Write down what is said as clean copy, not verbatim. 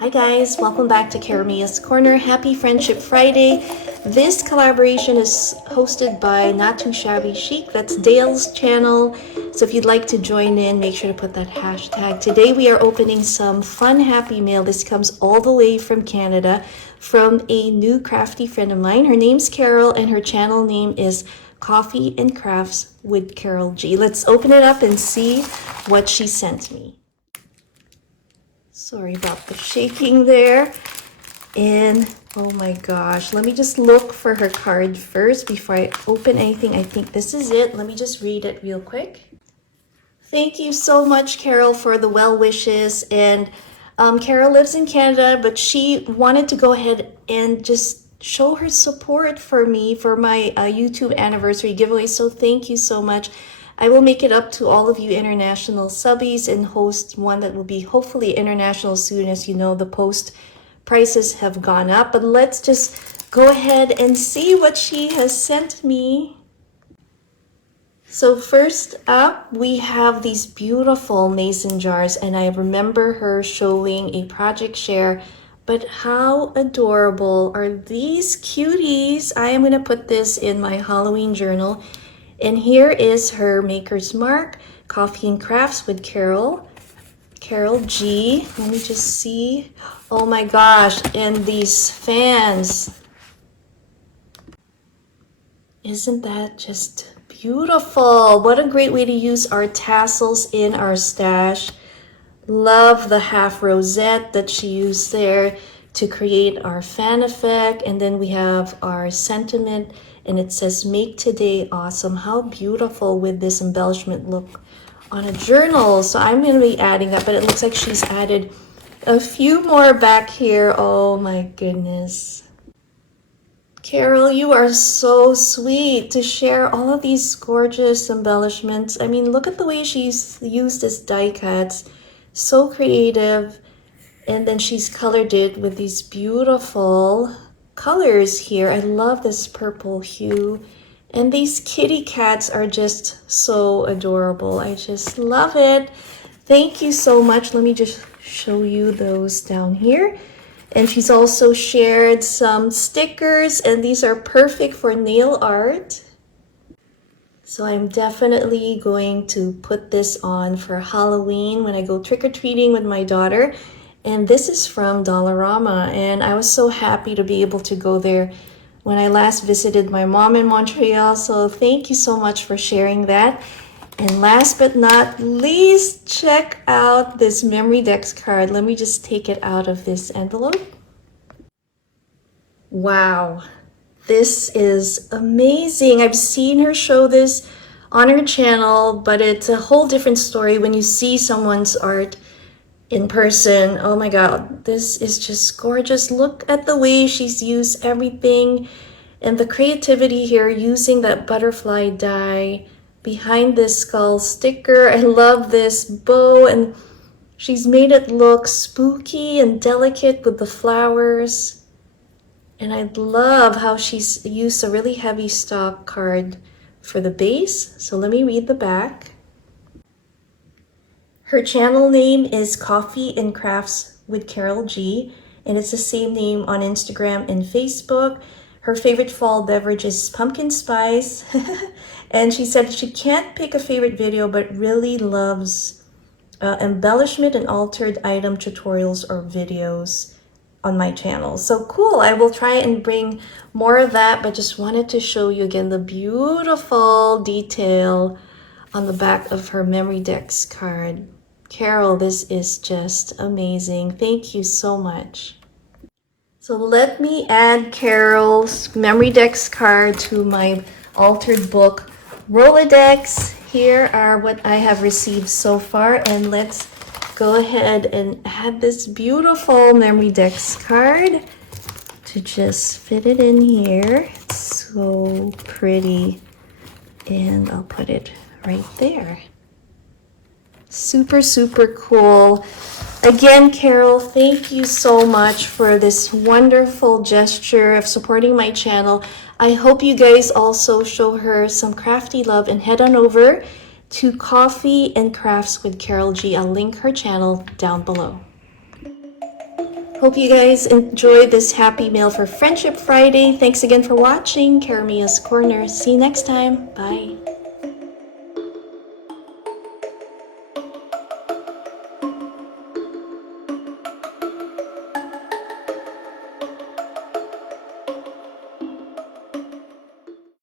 Hi guys, welcome back to Caramia's Corner. Happy Friendship Friday. This collaboration is hosted by Not Too Shabby Chic. That's Dale's channel. So if you'd like to join in, make sure to put that hashtag. Today we are opening some fun Happy Mail. This comes all the way from Canada from a new crafty friend of mine. Her name's Carol and her channel name is Coffee and Crafts with Carol G. Let's open it up and see what she sent me. Sorry about the shaking there. And oh my gosh, let me just look for her card first before I open anything. I think this is it. Let me just read it real quick. Thank you so much, Carol, for the well wishes. And Carol lives in Canada, but she wanted to go ahead and just show her support for me for my YouTube anniversary giveaway. So thank you so much. I will make it up to all of you international subbies and host one that will be hopefully international soon. As you know, the post prices have gone up, but let's just go ahead and see what she has sent me. So first up, we have these beautiful mason jars, and I remember her showing a project share, but how adorable are these cuties? I am going to put this in my Halloween journal. And here is her maker's mark, Coffee and Crafts with Carol G. Let me just see. Oh my gosh, and these fans. Isn't that just beautiful? What a great way to use our tassels in our stash. Love the half rosette that she used there to create our fan effect. And then we have our sentiment, and it says, "Make today awesome." How beautiful would this embellishment look on a journal? So I'm going to be adding that, but it looks like she's added a few more back here. Oh my goodness. Carol, you are so sweet to share all of these gorgeous embellishments. I mean, look at the way she's used this die cuts. So creative. And then she's colored it with these beautiful colors here. I love this purple hue. And these kitty cats are just so adorable. I just love it. Thank you so much. Let me just show you those down here. And she's also shared some stickers, and these are perfect for nail art. So I'm definitely going to put this on for Halloween when I go trick-or-treating with my daughter. And this is from Dollarama, and I was so happy to be able to go there when I last visited my mom in Montreal. So thank you so much for sharing that. And last but not least, check out this Memory Decks card. Let me just take it out of this envelope. Wow, this is amazing. I've seen her show this on her channel, but it's a whole different story when you see someone's art in person. Oh my god, this is just gorgeous. Look at the way she's used everything and the creativity here using that butterfly die behind this skull sticker. I love this bow, and she's made it look spooky and delicate with the flowers. And I love how she's used a really heavy stock card for the base. So let me read the back. Her channel name is Coffee and Crafts with Carol G, and it's the same name on Instagram and Facebook. Her favorite fall beverage is pumpkin spice. And she said she can't pick a favorite video, but really loves embellishment and altered item tutorials or videos on my channel. So cool. I will try and bring more of that, but just wanted to show you again the beautiful detail on the back of her Memory Decks card. Carol, this is just amazing. Thank you so much. So let me add Carol's Memory Decks card to my altered book Rolodex. Here are what I have received so far, and let's go ahead and add this beautiful Memory Decks card to just fit it in here. It's so pretty, and I'll put it right there. Super, super cool. Again, Carol, thank you so much for this wonderful gesture of supporting my channel. I hope you guys also show her some crafty love and head on over to Coffee and Crafts with Carol G. I'll link her channel down below. Hope you guys enjoyed this happy mail for Friendship Friday. Thanks again for watching Caramia's Corner. See you next time. Bye.